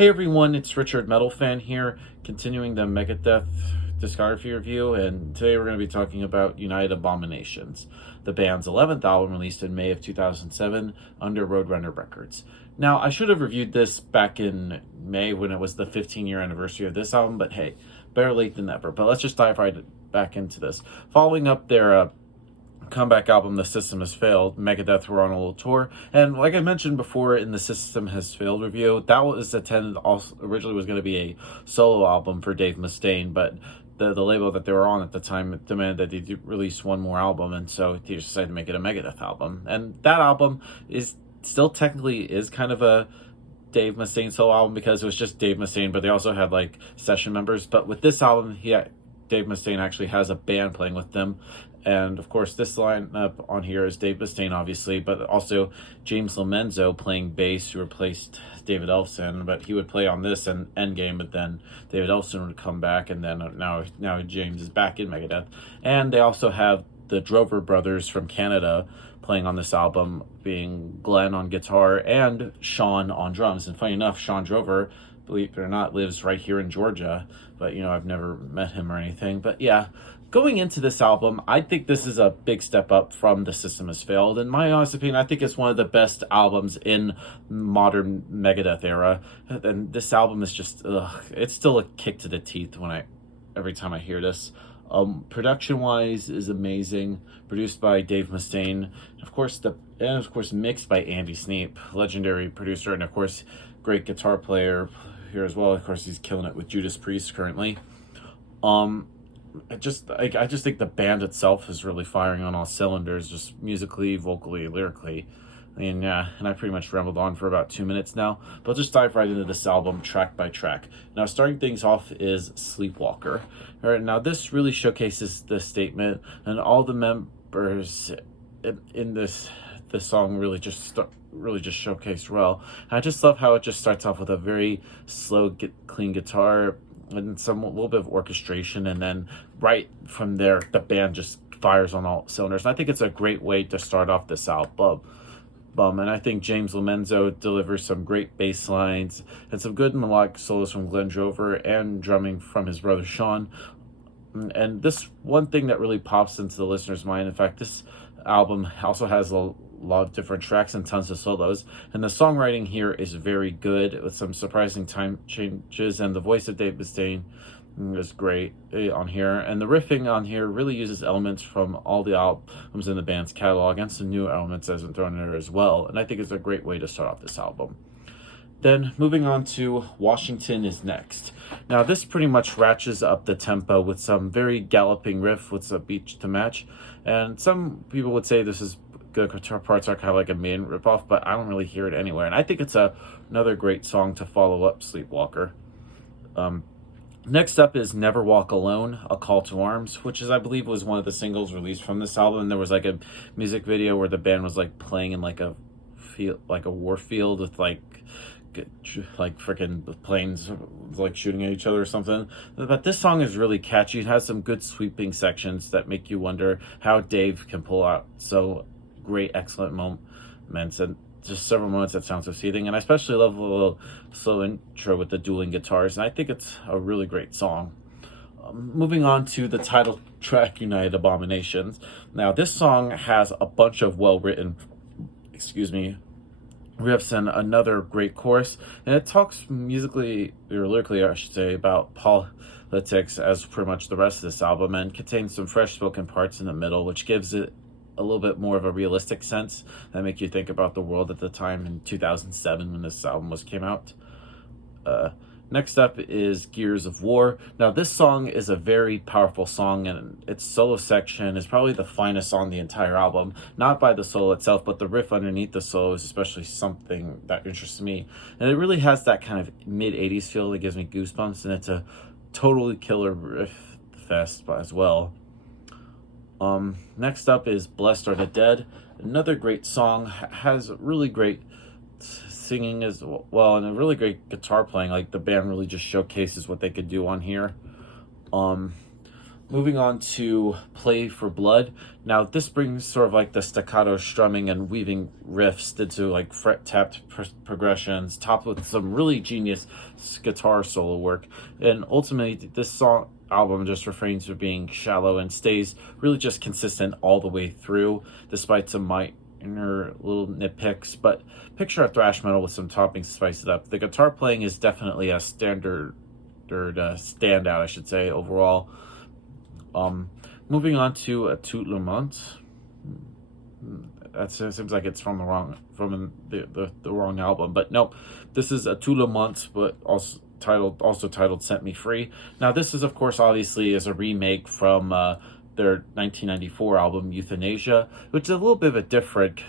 Hey everyone, it's Richard Metal Fan here, continuing the Megadeth discography review, and today we're going to be talking about United Abominations, the band's 11th album released in May of 2007 under Roadrunner Records. Now, I should have reviewed this back in May when it was the 15-year anniversary of this album, but hey, better late than never. But let's just dive right back into this. Following up their comeback album The System Has Failed, Megadeth were on a little tour, and like I mentioned before in the System Has Failed review, that was intended also originally was going to be a solo album for Dave Mustaine, but the label that they were on at the time demanded that they release one more album, and so they decided to make it a Megadeth album. And that album is still technically is kind of a Dave Mustaine solo album because it was just Dave Mustaine, but they also had like session members. But with this album, Dave Mustaine actually has a band playing with them. And of course, this lineup on here is Dave Mustaine, obviously, but also James Lomenzo playing bass, who replaced David Ellefson. But he would play on this and Endgame, but then David Ellefson would come back, and then now James is back in Megadeth. And they also have the Drover brothers from Canada playing on this album, being Glenn on guitar and Sean on drums. And funny enough, Sean Drover, believe it or not, lives right here in Georgia, but I've never met him or anything. But yeah, going into this album, I think this is a big step up from The System Has Failed. In my honest opinion, I think it's one of the best albums in modern Megadeth era. And this album is just, it's still a kick to the teeth every time I hear this. Production-wise is amazing, produced by Dave Mustaine, of course mixed by Andy Sneap, legendary producer, and of course great guitar player here as well. Of course, he's killing it with Judas Priest currently. I just think the band itself is really firing on all cylinders, just musically, vocally, lyrically. And I pretty much rambled on for about 2 minutes now, but I'll just dive right into this album track by track. Now, starting things off is Sleepwalker. All right, now this really showcases the statement, and all the members in this song really just showcased well. And I just love how it just starts off with a very slow, clean guitar and a little bit of orchestration, and then right from there, the band just fires on all cylinders. And I think it's a great way to start off this album. And I think James Lomenzo delivers some great bass lines and some good melodic solos from Glenn Drover and drumming from his brother Sean. And this one thing that really pops into the listener's mind, in fact, this album also has a lot of different tracks and tons of solos, and the songwriting here is very good with some surprising time changes, and the voice of Dave Mustaine is great on here, and the riffing on here really uses elements from all the albums in the band's catalog and some new elements as thrown in there as well, and I think it's a great way to start off this album. Then moving on to Washington is Next. Now this pretty much ratchets up the tempo with some very galloping riff with some beats to match, and some people would say this is good guitar parts are kind of like a main ripoff, but I don't really hear it anywhere, and I think it's another great song to follow up Sleepwalker. Next up is Never Walk Alone, A Call to Arms, which I believe was one of the singles released from this album. There was like a music video where the band was like playing in like a war field with like freaking planes like shooting at each other or something. But this song is really catchy. It has some good sweeping sections that make you wonder how Dave can pull out so great, excellent moments, and just several moments that sound so soothing. And I especially love the little slow intro with the dueling guitars, and I think it's a really great song. Moving on to the title track, United Abominations. Now this song has a bunch of well-written riffs and another great chorus, and it talks musically or lyrically, I should say, about politics as pretty much the rest of this album, and contains some fresh spoken parts in the middle, which gives it a little bit more of a realistic sense that make you think about the world at the time in 2007 when this album came out. Next up is Gears of War. Now this song is a very powerful song, and its solo section is probably the finest on the entire album, not by the solo itself, but the riff underneath the solo is especially something that interests me, and it really has that kind of mid-80s feel that gives me goosebumps, and it's a totally killer riff fest as well. Next up is Blessed Are the Dead. Another great song, has really great singing as well, and a really great guitar playing. Like the band really just showcases what they could do on here. Moving on to Play for Blood. Now, this brings sort of like the staccato strumming and weaving riffs into like fret tapped progressions, topped with some really genius guitar solo work. And ultimately, this album just refrains from being shallow and stays really just consistent all the way through, despite some minor little nitpicks. But picture a thrash metal with some toppings to spice it up. The guitar playing is definitely a standout, I should say, overall. Moving on to A Tout Le Monde. That seems like it's from the wrong album, but nope. This is A Tout Le Monde, but also titled Set Me Free. Now, this is, of course, obviously is a remake from their 1994 album Euthanasia, which is a little bit of a different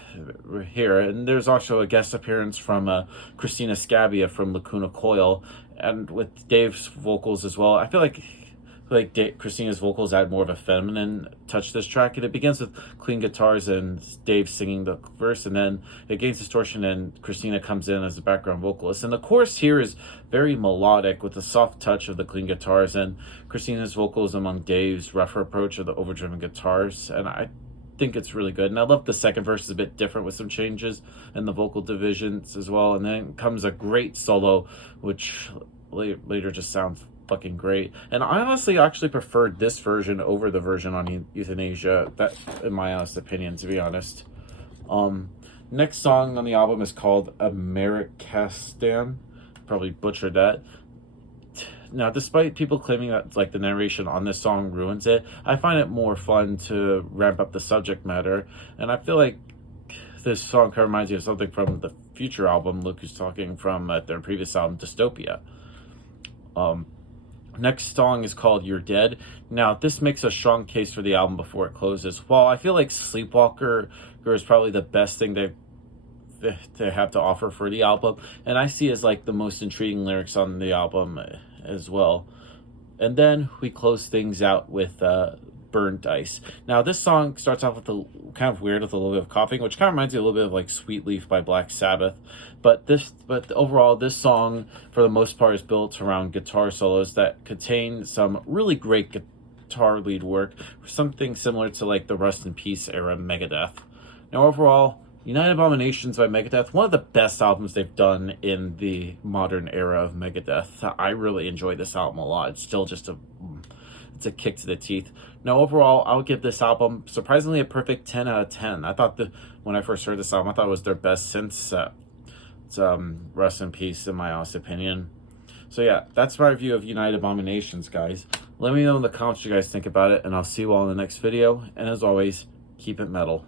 here. And there's also a guest appearance from Christina Scabbia from Lacuna Coil, and with Dave's vocals as well. I feel like Christina's vocals add more of a feminine touch to this track, and it begins with clean guitars and Dave singing the verse, and then it gains distortion and Christina comes in as the background vocalist. And the chorus here is very melodic with the soft touch of the clean guitars and Christina's vocals among Dave's rougher approach of the overdriven guitars, and I think it's really good. And I love the second verse is a bit different with some changes in the vocal divisions as well, and then comes a great solo which later just sounds fucking great. And I honestly actually preferred this version over the version on Euthanasia, that in my honest opinion, to be honest. Next song on the album is called Americastan. Probably butchered that. Now, despite people claiming that like the narration on this song ruins it, I find it more fun to ramp up the subject matter, and I feel like this song kind of reminds me of something from the future album Luke was talking from their previous album Dystopia. Next song is called You're Dead. Now, this makes a strong case for the album before it closes. While I feel like Sleepwalker is probably the best thing they have to offer for the album, and I see as like the most intriguing lyrics on the album as well. And then we close things out with Burned Ice. Now, this song starts off with a kind of weird with a little bit of coughing, which kind of reminds me a little bit of like Sweet Leaf by Black Sabbath. But overall, this song for the most part is built around guitar solos that contain some really great guitar lead work, something similar to like the Rust in Peace era Megadeth. Now, overall, United Abominations by Megadeth, one of the best albums they've done in the modern era of Megadeth. I really enjoy this album a lot. It's still just it's a kick to the teeth. Now, overall, I would give this album surprisingly a perfect 10 out of 10. I thought when I first heard this album, I thought it was their best since Rust in Peace, in my honest opinion. So yeah, that's my review of United Abominations, guys. Let me know in the comments what you guys think about it, and I'll see you all in the next video. And as always, keep it metal.